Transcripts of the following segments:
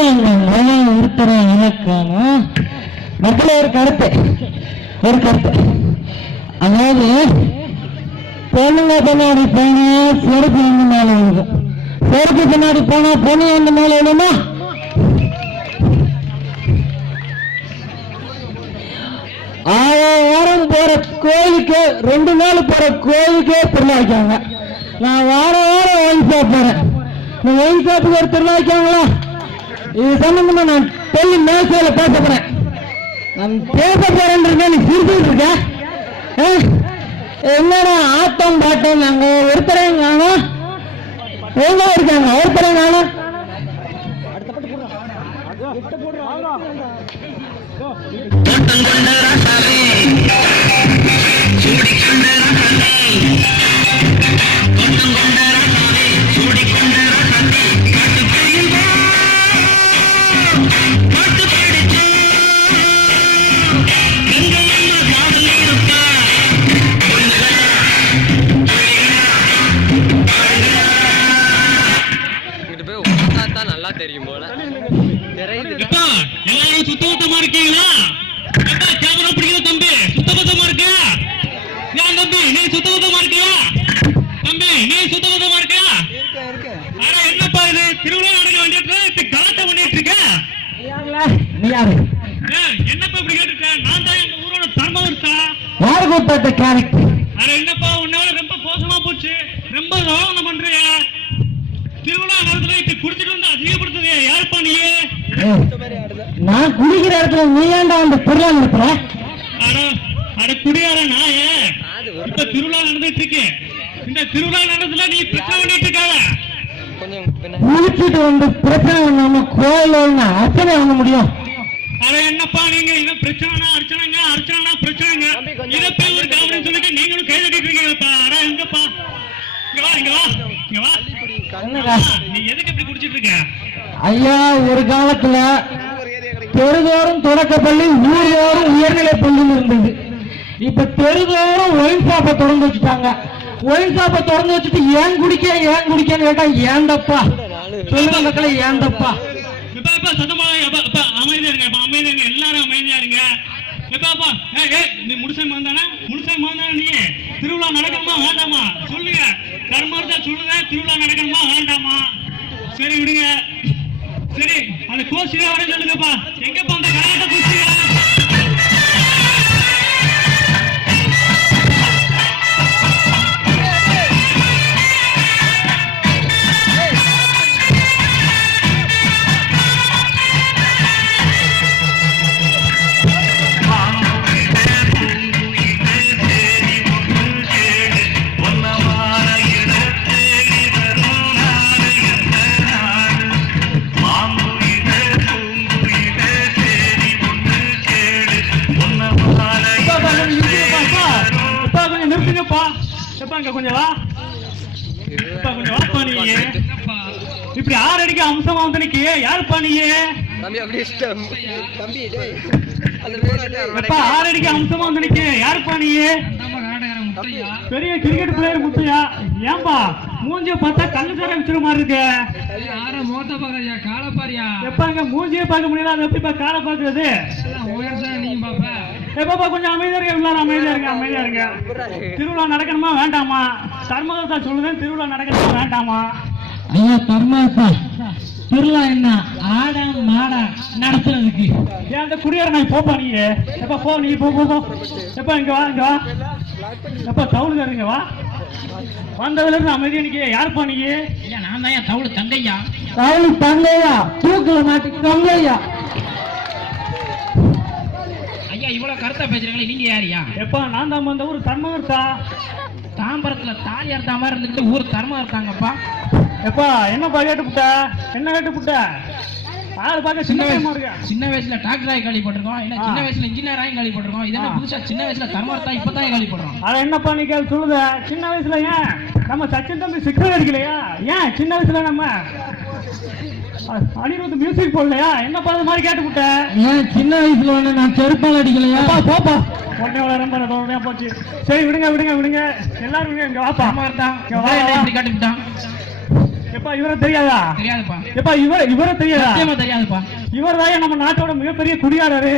இருக்கிற இலக்கணம் மக்கள் ஒரு கருத்து அதாவது பொண்ணுங்க பின்னாடி போனா செருப்பு வந்து மேல விழுது, செருப்பு பின்னாடி போனா பொண்ணு வந்து மேல விழுமா? வாரம் போற கோயிலுக்கு 2 நாள் போற கோயிலுக்கே திருவிழா வைக்காங்க. நான் வாரம் ஒயின் ஷாப் போறேன், இந்த ஒயின் ஷாப்புக்கு ஒரு திருவிழா வைக்காங்களா? இது சம்பந்தமா நான் டெல்லி மேசையில பேச போறேன். நான் பேச போறேன் நீ சிரிச்சுட்டு இருக்க. என்னடா ஆட்டம் பாட்டம், நாங்க ஒருத்தரையும் காணும், எங்க இருக்காங்க ஒருத்தரையும் காணும். நல்லா தெரியும் போல எல்லாரும் சுத்தபத்தமா இருக்கீங்களா? கேமரா பிடிக்கிற தம்பி சுத்தபத்தமா இருக்கியா? ஏன் தம்பி நீ சுத்தபத்தமா இருக்கியா? தம்பி நீ சுத்தபத்தமா இருக்கியா? ஆனா என்னப்பா இது திருவிழா நடக்க வேண்டிய கலாட்டம் பண்ணிட்டு இருக்க? என்னப்பா இப்படி கேட்டுருக்க? நான் தான் எங்க ஊரோட தர்மவர்த்தா. அட என்னப்பா உன்னால ரொம்ப மோசமா போச்சு, ரொம்ப கவனம் பண்றியா? திருவிழா நேரத்துல இப்படி குடிச்சிட்டு வந்து அதிகப்படுத்துறியா? யாருப்பா நீ? நான் குடிக்கிற இடத்துல நீ ஏன்டா அந்த திருவிழா நடத்துற? அட குடியார நாயே, இப்ப திருவிழா நடந்துட்டு இருக்கு. இந்த திருவிழா நேரத்துல நீ பிரச்சனை பண்ணிட்டு இருக்காத. குடிச்சிட்டு வந்து பிரச்சனை பண்ணாம கோயில் அர்ச்சனை வாங்க முடியும்? அட என்னப்பா நீங்க இத பிரச்சனை அர்ச்சனைங்க, அர்ச்சனை பிரச்சனைங்க, இத போய் ஒரு கவனம் சொல்லிட்டு நீங்களும் கை தட்டிட்டு இருக்கீங்கப்பா. அட எங்கப்பா, இங்க வா. நீ எதுக்கு இப்படி குடிச்சிட்டு இருக்க? ஐயா, ஒரு காலத்துல தெருதோறும் தொடக்கப்பள்ளி, ஊர்தோறும் உயர்நிலை பள்ளி இருந்தது. இப்ப தெருதோறும் ஒயின் ஷாப்பை திறந்து வச்சுட்டாங்க. ஒயின் ஷாப்பை திறந்து வச்சுட்டு ஏன் குடிக்கன்னு கேட்டா ஏண்டப்பா சொல்லுங்க மக்களை, ஏண்டப்பா? சத்தமா அமைதியா இருங்க, எல்லாரும் அமைதியா இருங்க. நீ முழுசை மாந்தானா நீ? திருவிழா நடக்கணுமா வேண்டாமா சொல்லுங்க. கர்மார்த்தா சொல்லுங்க, திருவிழா நடக்கணுமா வேண்டாமா? சரி விடுங்க. சரி அந்த கோஷியா வர சொல்லுங்கப்பா. எங்கப்பா அந்த கராட்ட கோஷியா? கொஞ்சம் வா, கொஞ்சம் வாப்பா. நீ இப்படி 6 அடிக்கு அம்சமா வந்து நிக்க யாருப்பா நீ? 6 அடிக்கு அம்சமா வந்து நிக்க யாருப்பா நீ? பெரிய கிரிக்கெட் பிளேயர் முத்தையா. ஏன்பா மூஞ்சிய பார்த்தா கண்ணுக்கார வச்சிரு மாதிரி இருக்கு. எப்பாங்க மூஞ்சியே பார்க்க முடியல, அது எப்படிப்பா காலை பாக்குறது? எப்பப்பா கொஞ்சம் அமைதியா இருங்க, எல்லாரும் அமைதியா இருங்க. திருவிழா நடக்கணுமா வேண்டாமா? தர்மகர்த்தா சொல்லுவேன், திருவிழா நடக்கணுமா வேண்டாமா? ஐயா தர்மகர்த்தா, திருவிழா என்ன ஆடா மாடா நடத்துறதுக்கு? ஏன் அந்த குடியார நான் போப்பா நீ? எப்ப போ நீ போ. எப்ப இங்க வா. எப்ப தவுளு தருங்க வா. வந்ததுல இருந்து அமைதியா நிக்க யாருப்பா நீ? நான் தான் தவுளு தந்தையா. தூக்கல மாட்டி தந்தையா. ஐயா இவ்வளவு கருத்தா பேசுறீங்களே, நீங்க யாரியா? எப்பா நான் தான் வந்த ஊர் தர்மகர்த்தா. தாம்பரத்துல தாலி அறுத்த மாதிரி இருந்துட்டு ஊர் தர்மம் இருக்காங்கப்பா. எப்பா என்னப்பா கேட்டுப்புட்ட? என்ன கேட்டுப்புட்ட? ஆளு பார்க்க சின்ன வயசுல டாக்டர் ஆகி கேள்விப்பட்டிருக்கோம், இல்ல சின்ன வயசுல இன்ஜினியர் ஆகி கேள்விப்பட்டிருக்கோம். இதெல்லாம் புதுசா சின்ன வயசுல தர்மகர்த்தா இப்பதான் கேள்விப்படுறோம். அத என்னப்பா நீ சொல்லுத? சின்ன வயசுல ஏன் நம்ம சச்சின் தம்பி சிக்ஸர் அடிக்கலையா? ஏன் சின்ன வயசுல நம்ம அனிருத் மியூசிக் போடலையா? என்னப்பா அது மாதிரி கேட்டுப்புட்ட? ஏன் சின்ன வயசுல ஒண்ணு நான் செருப்பால் அடிக்கலையா? போப்பா உடனே ரொம்ப தோணுதா போச்சு. சரி விடுங்க எல்லாரும் இங்க வாப்பா. இப்படி காட்டுக்கிட்டான். எப்பா இவரை தெரியாதா? தெரியாதுப்பா. எப்பா இவரை தெரியாதா? சத்தியமா தெரியாதுப்பா. இவர் தான் நம்ம நாட்டோட மிகப்பெரிய குடியாரரு.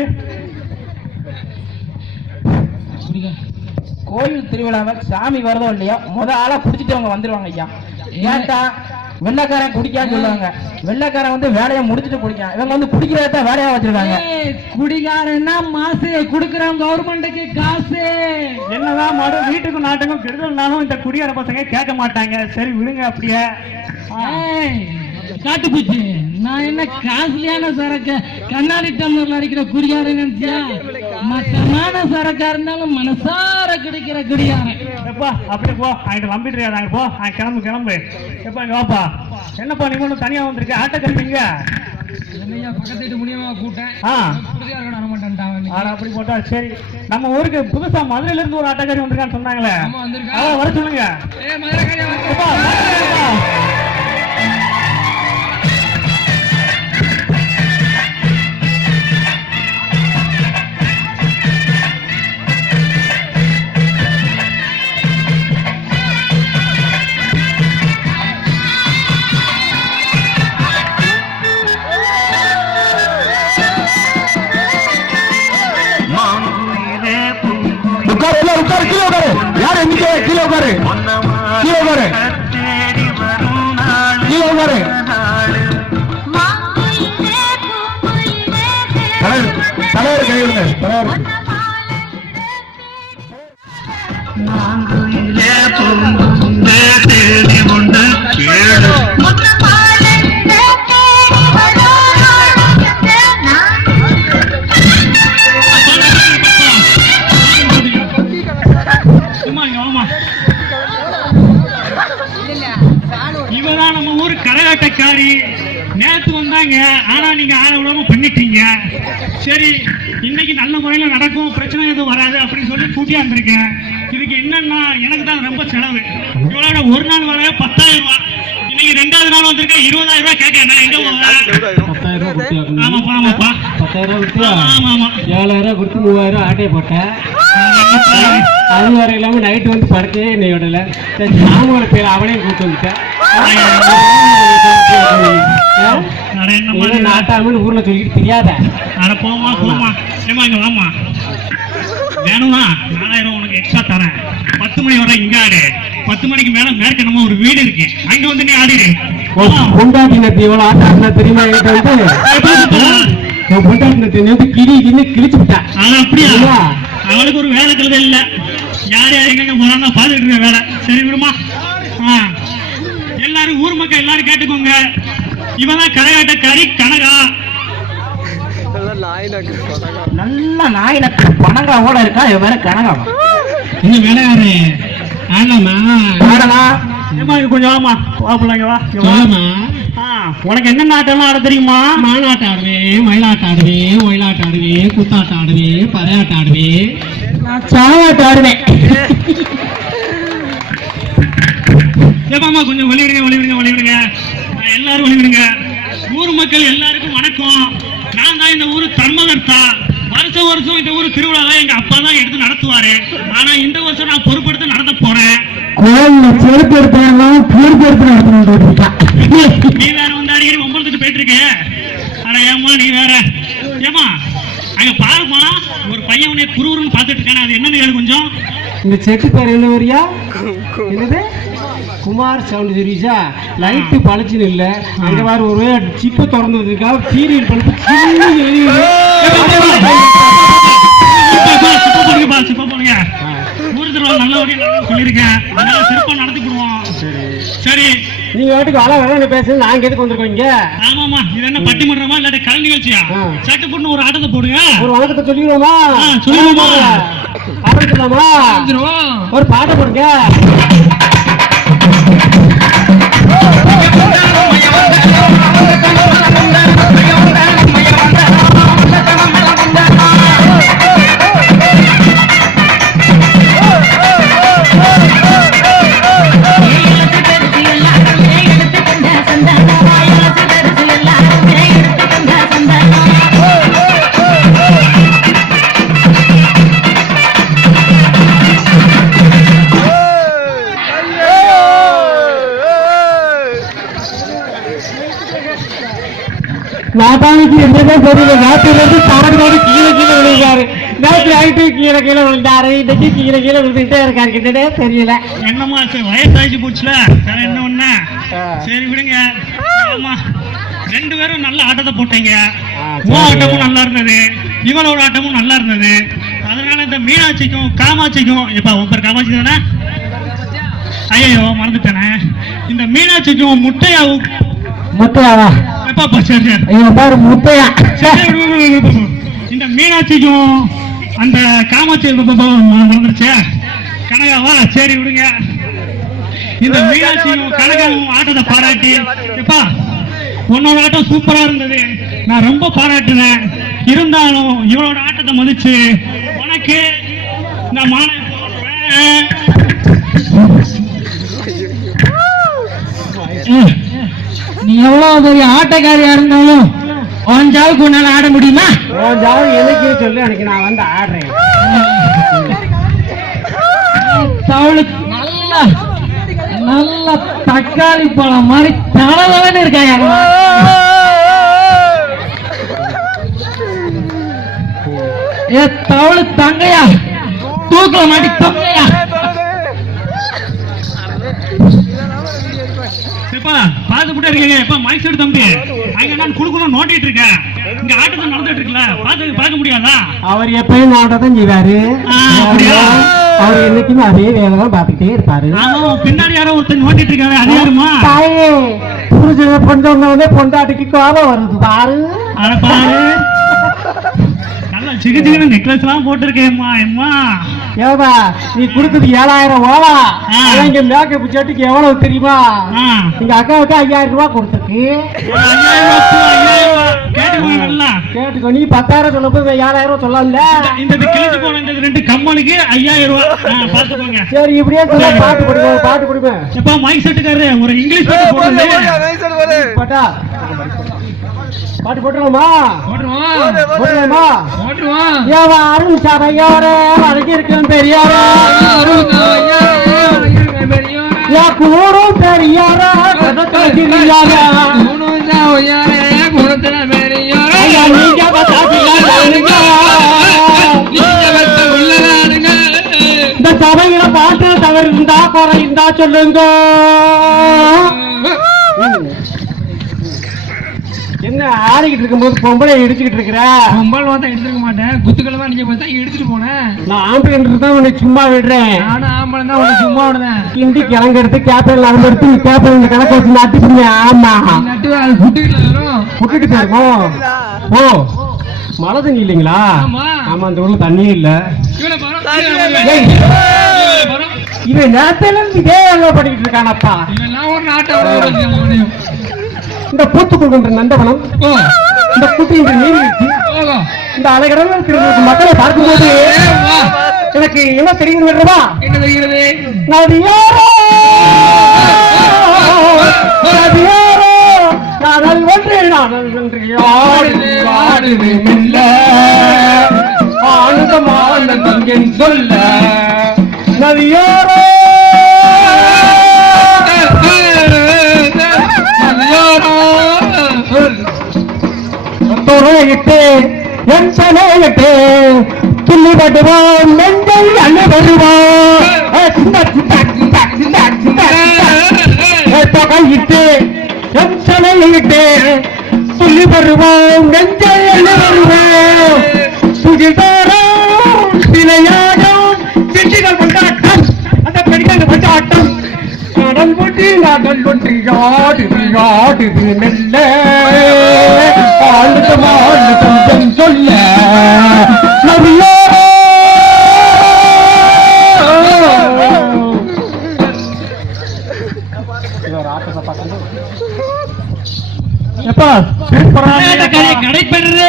கோயில் திருவிழாவை சாமி வருதோ இல்லையா முத ஆளா குடிச்சிட்டு அவங்க வந்துருவாங்க ஐயா. ஏன்டா வெள்ளைக்காரன் குடிக்கான்னு சொல்லுவாங்க, வெள்ளைக்காரன் வந்து வேலையை முடிச்சுட்டு குடிக்கான், இவங்க வந்து குடிக்கிறத வேலையா வச்சிருக்காங்க. குடிகாரன்னா மாசு குடுக்குறான் கவர்மெண்ட்டுக்கு காசு. என்னதான் வீட்டுக்கும் நாட்டுக்கும் கெடுதல்னாலும் இந்த குடியார பசங்க கேட்க மாட்டாங்க. சரி விடுங்க அப்படியே. காட்டு பூச்சி, நான் என்ன காஸ்ட்லியான சரக்கு கண்ணாடி டம்ளர்ல அடிக்கிற குடியாரன் நினைச்சியா? மட்டமான சரக்கா இருந்தாலும் மனசார கிடைக்கிற குடியாரன். எப்பா அப்படியே போ, அங்க நம்பிட்டு போ. கிளம்பு. எப்பா இங்க வாப்பா. என்னப்பா நீங்க ஒண்ணு தனியா வந்திருக்க? ஆட்ட கருப்பீங்க பக்கத்து வீட்டு முடியமா கூட்டேன். அப்படி போட்டா சரி. நம்ம ஊருக்கு புதுசா மதுரையில இருந்து ஒரு ஆட்டக்காரி வந்திருக்கான்னு சொன்னாங்களே, வர சொல்லுங்க. உட்காரு கீழே உட்காரு. யார் எங்க கீழே உட்காரு. தலைவர் கைவிடுங்க. தேடி கொண்டு இவதான் நம்ம ஊர் கரகாட்டக்காரி. நேத்து வந்தாங்க, ஆனா நீங்க ஆள விடாம பண்ணிட்டீங்க. சரி இன்னைக்கு நல்ல முறையில நடக்கும், பிரச்சனை எதுவும் வராது அப்படின்னு சொல்லி கூட்டியாந்துருக்கேன். இதுக்கு என்னன்னா எனக்கு தான் ரொம்ப செலவு. இவளோட ஒரு நாள் வர 10,000 ரூபாய். இன்னைக்கு 2வது நாள் வந்திருக்க 20,000 ரூபாய் கேட்க. நான் எங்க போவேன்? 10,000 ரூபாய். ஆமாப்பா 10,000 கொடுத்து ஆமா 7,000 கொடுத்து 3,000 ஆட்டையை போட்டேன். அது வர இல்லாம நைட்டு வந்து படுத்தே என்னை விடல. சாமியோட பேர் அவனையும் கூப்பிட்டு வந்துட்டேன். நாட்டாமன்னு ஊர்ல சொல்லிட்டு தெரியாத. போமா ஏமா இங்க வாமா. வேணும்னா 4,000 உனக்கு எக்ஸ்ட்ரா தரேன். 10 மணி வரை இங்க ஆடு. 10 மணிக்கு மேல மேற்க நம்ம ஒரு வீடு இருக்கு, அங்க வந்து நீ ஆடிடு. பொண்டாட்டி நத்தி எவ்வளவு ஆட்டம் ஆடினா தெரியுமா? என்கிட்ட வந்து பொண்டாட்டி நத்தி வந்து கிழிச்சு விட்டான். அப்படியா? அவளுக்கு ஒரு வேலை கழுத இல்ல. யார் எங்க போறாங்க பாத்துட்டு இருக்க வேலை. சரி விடுமா. எல்லாரும் ஊர் மக்கள் எல்லாரும் கேட்டுக்கோங்க, இவதான் கரகாட்டக்காரி கனகா. நல்ல நாயினக்கு பணங்காவோட இருக்கா. இவ வேற கனகா. இன்னும் வேலையாரு கொஞ்சம் வாமா. வாப்பிள்ளைங்க வா. உனக்கு என்ன நாட்டெல்லாம் ஆட தெரியுமா? மாநாட்டம் ஆடுவேன், மயிலாட்டம் ஆடுவேன், ஒயிலாட்டம் ஆடுவேன், குத்தாட்டம் ஆடுவேன், பறையாட்டம் ஆடுவேன், சாவாட்டம் ஆடுவேன். ஏமாமா கொஞ்சம் வழிவிடுங்க. எல்லாரும் வழிவிடுங்க. ஊர் மக்கள் எல்லாருக்கும் வணக்கம். நான் தான் இந்த ஊரு தர்மகர்த்தா. வருஷம் இந்த ஊரு திருவிழாவை எங்க அப்பா தான் எடுத்து நடத்துவாரு. ஆனா இந்த வருஷம் நான் பொறுப்பெடுத்து நடத்த போறேன். செருப்பு நீ வேற வந்து அடிக்கடி ஒன்பதுக்கு போயிட்டு இருக்க. ஆனா ஏமா நீ வேற. ஏமா அங்க பாருமா, ஒரு பையன் உன்னை குருன்னு பாத்துட்டு இருக்கானே, அது என்னன்னு கேளு கொஞ்சம். இந்த செட்டு பேர் என்ன வரியா? என்னது குமார் சவுண்ட் தெரியுச்சா? லைட்டு பழச்சுன்னு இல்ல. அங்க வேற ஒரு சிப்ப திறந்து வச்சிருக்கா. சீரியல் பழுப்பு சொல்லிருக்கேன். அதனால சிறப்பா நடத்திடுவோம். சரி நீங்க வாட்டுக்கு வள வேலை பேச நாங்க எதுக்கு வந்திருக்கோம் இங்க? ஆமாமா, இது என்ன பட்டிமன்றமா இல்லாட்ட கலை நிகழ்ச்சியா? சட்டு போட்டு ஒரு ஆட்டத்தை போடுங்க. ஒரு வழக்கத்தை சொல்லிடுவோமா? சொல்லிடுவோமா? ஆரம்பிக்கலாமா? ஒரு பாட்டை போடுங்க. ஆட்டாளுக்கு என்னதான் தெரியல, நேரத்துல இருந்து தாடி கீழே கீழே விழுந்தாரு, நேற்று ஆயிட்டு கீழே கீழே விழுந்தாரு, இன்னைக்கு கீழே கீழே விழுந்துட்டே இருக்காரு, கிட்டே தெரியல. என்னம்மா வயசாயிச்சு போச்சுல, வேற என்ன ஒண்ணு. சரி விடுங்க. ஆமா, ரெண்டு பேரும் நல்ல ஆட்டத்தை போட்டீங்க. உன் ஆட்டமும் நல்லா இருந்தது, இவனோட ஆட்டமும் நல்லா இருந்தது. அதனால இந்த மீனாட்சிக்கும் காமாட்சிக்கும், இப்ப உன் பேர் காமாட்சி தானே? ஐயோ மறந்துட்டேனே. இந்த மீனாட்சிக்கும் முட்டையாவும் முட்டையாவா? எப்பா சரி இவன் பாரு முட்டையா. இந்த மீனாட்சிக்கும் அந்த காமாட்சி மறந்துருச்சு, கனகாவா? சரி விடுங்க. இந்த மீனாட்சியும் கனகாவும் ஆட்டத்தை பாராட்டி, எப்பா உன்னோட ஆட்டம் சூப்பரா இருந்தது, நான் ரொம்ப பாராட்டினேன். இருந்தாலும் இவனோட ஆட்டத்தை மதிச்சு உனக்கு நான் மாலை போடுறேன். நீ எவ்வளவு பெரிய ஆட்டக்காரியா இருந்தாலும் கொஞ்சாவுக்கு உன்னால ஆட முடியுமா? கொஞ்சம் எனக்கு சொல்லு, எனக்கு நான் வந்து ஆடுறேன். தவளுக்கு நல்ல நல்ல தக்காளி பழம் மாதிரி தளதளன்னு இருக்காங்க. ஏ தவளு தங்கையா, தூக்கல மாட்டி தொங்கையா. பாத்துக்கிட்டே இருக்கீங்க. இப்ப மைசூர் தம்பி அங்க நான் குழுக்குள்ள நோண்டிட்டு இருக்கேன். இங்க ஆட்டத்தை நடந்துட்டு இருக்குல்ல, பார்க்க முடியாதா? அவர் எப்பயும் ஆட்டத்தான் செய்வாரு, அவர் என்னைக்குமே அதே வேலை தான் பார்த்துக்கிட்டே இருப்பாரு. பின்னாடி யாரோ ஒருத்தர் நோண்டிட்டு இருக்காரு, அது யாருமா? புரிஞ்ச பொண்ணு பொண்டாட்டிக்கு கோபம் வருது பாரு. பாரு, நல்லா சிகு சிகு நெக்லஸ் எல்லாம் போட்டிருக்கேம்மா. எம்மா ஏவா, நீ கொடுத்தது 7000 ஓவா. இங்க மேக்கப் செட்டுக்கு எவ்வளவு தெரியுமா? எங்க அக்காவுக்கு 5000 ரூபாய் கொடுத்துருக்கு. கேட்டுக்கோ, நீ 10,000 சொல்ல போய் 7000 சொல்லல. இந்த கிழிச்சு போன இந்த ரெண்டு கம்மலுக்கு 5000 ரூபாய் பாத்துக்கோங்க. சரி, இப்படியே சொல்ல. பாட்டு போடுவேன், பாட்டு போடுவேன். எப்ப மைக் செட்டுக்காரு ஒரு இங்கிலீஷ் பாட்டு போடுங்க. பாட்டா பாட்டு போட்டுருவோமா? போட்டுருவோமா? ஏவாரும் சபையோட வழங்கிருக்கும் பெரியாரா, கூடும் பெரியாரா, இந்த சபையில பாட்டு தவறு இருந்தா குறை இருந்தா சொல்லுங்க. என்ன ஆடிக்கிட்டு இருக்கும்போது பொம்பளை இடிச்சுக்கிட்டு இருக்கிற? பொம்பளை பார்த்தா எடுத்துக்க மாட்டேன், குத்துக்களமா நீங்க பார்த்தா எடுத்துட்டு போனேன். நான் ஆம்பளை தான் உன்னை சும்மா விடுறேன். நானும் ஆம்பளை தான் உன்னை சும்மா விடுறேன். கிண்டி கிழங்கு எடுத்து கேப்பையில் நடந்து எடுத்து கேப்பையில் இந்த கணக்கு வச்சு நட்டுப்பீங்க. ஆமா, நட்டு அது புட்டுக்கிட்டு வரும், புட்டுட்டு போயிருக்கோம். ஓ, மழை தண்ணி இல்லைங்களா? ஆமா, அந்த ஊர்ல தண்ணியே இல்ல. இவன் நேரத்துல இருந்து இதே வேலை பண்ணிக்கிட்டு இருக்கானப்பா. ஒரு நாட்டை இந்த பூத்துக்குள் நந்தவனம், இந்த குட்டி நீர்வீழ்ச்சி, இந்த அலைகடல் மக்களை பார்க்கும்போது எனக்கு என்ன தெரியும் விடுறதா? என்ன தெரிகிறது? நதியாரோ நதியாரோ நாடல் ஒன்று நாடல் ஒன்று ஆடுது மெல்ல ஆனந்தம் ஆனந்தம் என் சொல்ல நதியாரோ துறையிட்டு என் தலையிட்டு துள்ளி படுவோம் நெஞ்சல் அண்ண வருவோம் தொகையிட்டு என் தலையிட்டு துள்ளி வருவோம் நெஞ்சல் அண்ண வருவோம் சுஜிதாரம் சிலையாடும் சிட்டிகள் கொண்டாட்டம் அந்த பெண்கள் கொண்டாட்டம் கடல் ஒட்டி நாடல் ஒன்றி ஆடுது ஆடுது மெல்ல ஆளுதம் ஆளுதம் சொல்ல நதியோ. எப்பா கடைப்பெறே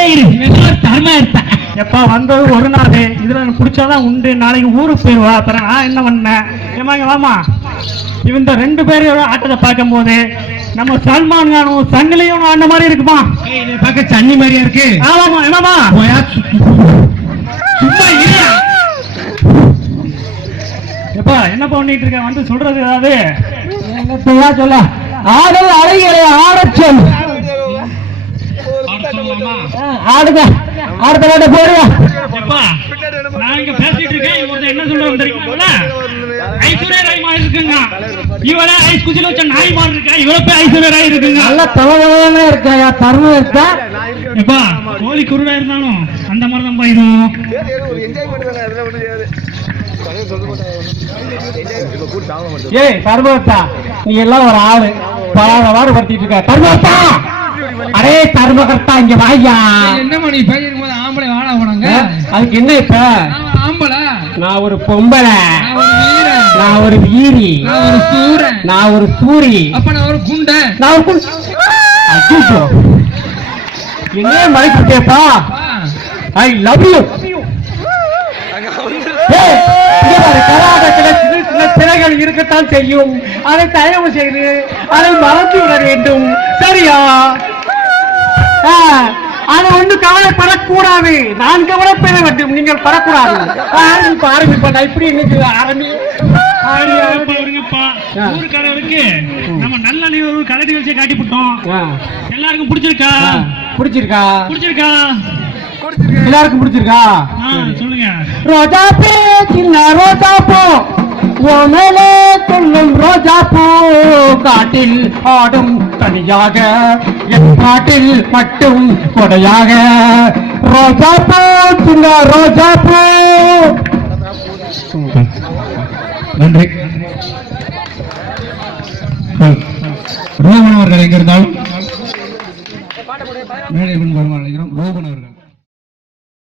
தரமா இருப்பேன். எப்பா வந்தது ஒரு நாள், இதுல பிடிச்சாதான் உண்டு. நாளைக்கு ஊருக்கு போயிருவா. அப்புறம் நான் என்ன பண்ணேன்? ஏமாங்க வாமா, இவங்க ரெண்டு பேரும் ஆட்டத்தை பார்க்கும் போது நம்ம சல்மான் கானும் சங்கிலியும் ஆண்ட மாதிரி இருக்குமா? பார்க்க சன்னி மாதிரியா இருக்கு. ஆமாமா, என்னமா சும்மா இல்லையா? எப்பா என்ன பண்ணிட்டு இருக்க? வந்து சொல்றது ஏதாவது சொல்ல ஆடல் அலைகளை ஆடச்சொல். ஆடுங்க, அடுத்த பாட்டை போடுங்க. எப்பா, நான் இங்க பேசிட்டு இருக்கேன், இவன் என்ன சொல்றாரு தெரியுமா? ஐஸ்வர்யா ராய் மாதிரி இருக்குங்க. இவர ஐஸ் குச்சில வச்ச நாய் மாதிரி இருக்கா, இவர போய் ஐஸ்வர்யா ராய் இருக்குங்க. நல்லா தலைவலான இருக்கா, தருணம் இருக்கா. எப்பா, கோழி குருடா இருந்தாலும் அந்த மாதிரி தான் இதுவும். ஏய் தர்மத்தா, நீ எல்லாம் ஒரு ஆளு பாடு படுத்திட்டு இருக்க. தர்மத்தா, அரே தர்மகர்த்தா, இங்க வாயா. என்னமா நீ பேசிக்கும் போது ஆம்பளை வாழ போனாங்க? அதுக்கு என்ன இப்ப? ஆம்பளை, நான் ஒரு பொம்பளை, நான் ஒரு வீரி, நான் ஒரு சூரன், நான் ஒரு சூரி, அப்ப நான் ஒரு குண்டை, நான் ஒரு அச்சோ, என்ன மறைக்கிட்டேப்பா? I love you. சிலைகள் இருக்கத்தான் செய்யும், அதை தயவு செய்து அதை மறந்து விட வேண்டும், சரியா? அது ஒன்று கவலைப்படக்கூடாது, நான் கவலைப்பட வேண்டும், நீங்கள் படக்கூடாது. ஆரம்பிப்பா, இப்படி இன்னைக்கு ஆரம்பி. ஊருக்காரருக்கு நம்ம நல்ல ஒரு கலை நிகழ்ச்சியை காட்டிவிட்டோம். எல்லாருக்கும் பிடிச்சிருக்கா? பிடிச்சிருக்கா? பிடிச்சிருக்கா? எல்லாருக்கும் பிடிச்சிருக்கா? சொல்லுங்க. ரோஜா பே சின்ன ரோஜா போ, ஓமலே துள்ளும் ரோஜா பூ, காட்டில் ஆடும் தனியாக, என் காட்டில் மட்டும் கொடையாக. ரோஜா பூ சின்ன ரோஜா பூ. நன்றி. ரோபன் அவர்கள் எங்க இருந்தாலும் மேடை வருமானம் ரோபன் அவர்கள்